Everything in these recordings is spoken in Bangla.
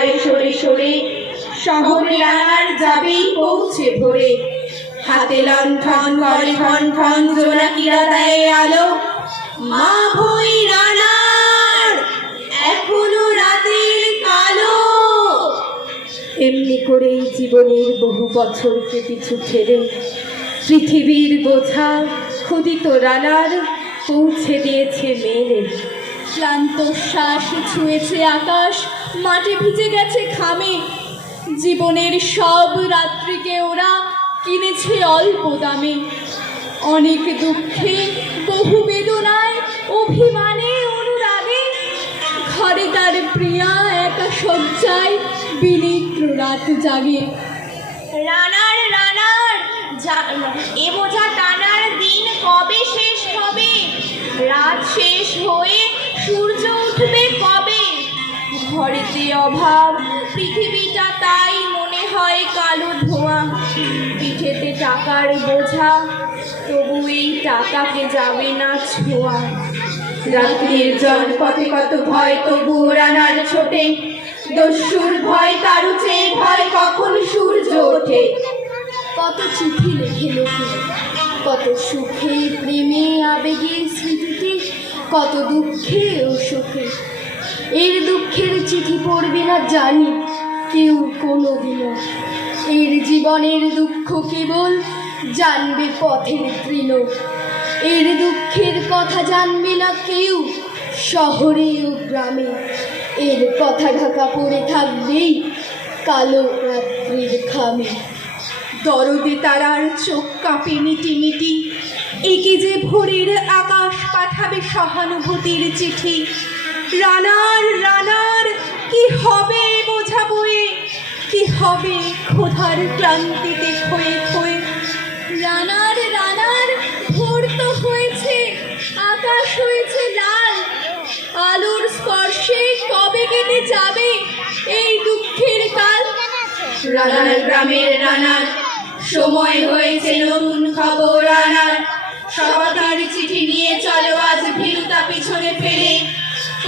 যায় সরে সরে, শহরে রানার যাবেই পৌঁছে ভোরে। হাতে লণ্ঠন করে ঠন ঠন, জোনাকিরা দেয় আলো। মা ভই রানার, এখনো রাতের কালো। এমনি করেই জীবনের বহু বছরকে পিছু ঠেলে পৃথিবীর বোঝা ক্ষুদিত রানার পৌঁছে দিয়েছে মেলে। ক্লান্ত শ্বাস ছুঁয়েছে আকাশ, মাটি ভিজে গেছে ঘামে। জীবনের সব রাত্রিকে ওরা কিনেছে অল্প দামে। অনেক দুঃখে, বহু বেদনায়, অভিমানে, অনুরাগে ঘরে তার প্রিয়া একা শয্যায় বিনিদ্র রাত জাগে। রানার রানার, এ বোঝা টানার দিন কবে শেষ হবে? রাত শেষ হয়ে সূর্য উঠবে কবে? ঘরেতে অভাব, পৃথিবীটা তাই মনে হয় কালো ধোঁয়া। পিঠেতে টাকার বোঝা, তবু এই টাকাকে যাবে না ছোঁয়া। রাত্রির জলপথে কত ভয়, তবু রানার ছোটে। দস্যুর ভয়, তারু চেয়ে ভয় কখন সূর্য ওঠে। কত চিঠি লেখে লোকে, কত সুখে, প্রেমে, আবেগে, স্মৃতিতে, কত দুঃখে ও সুখে। এর দুঃখের চিঠি পড়বে না জানি কেউ কোনোদিনও। এর জীবনের দুঃখ কেবল জানবে পথের তৃণ। এর দুঃখের কথা জানবে না কেউ শহরে ও গ্রামে। এর কথা ঢাকা পড়ে থাকবেই কালো রাত্রির খামে। দরদে তারার চোখ কাঁপে মিটি মিটি, একে যে ভোরের আকাশ পাঠাবে সহানুভূতির চিঠি। রানার রানার, কি হবে বোঝা বয়ে, কি হবে ক্ষুধার ক্লান্তিতে ক্ষয়ে ক্ষয়ে। রানার রানার, ভোর তো হয়েছে, আকাশ হয়েছে লাল। আলোর স্পর্শে কবে কেটে যাবে এই দুঃখের কাল। রানার গ্রামের রানার, সময় হয়েছে নতুন খবর আনার। সবাদের চিঠি নিয়ে চলো আজ ভীরুতা পিছনে ফেলে।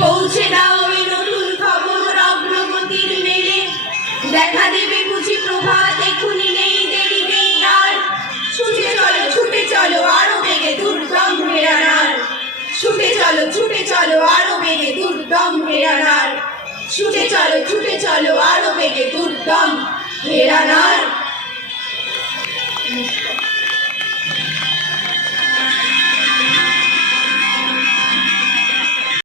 পৌঁছে দাও এই নতুন খবর অগ্রগতির মেলে। দেখা দেবে বুঝি প্রভাত, এখুনি নেই দেরি নেই আর। ছুটে চলো আরো বেগে দুর্দম রানার। ছুটে চলো আরো বেগে দুর্দম রানার। ছুটে চলো আরো বেগে দুর্দম রানার।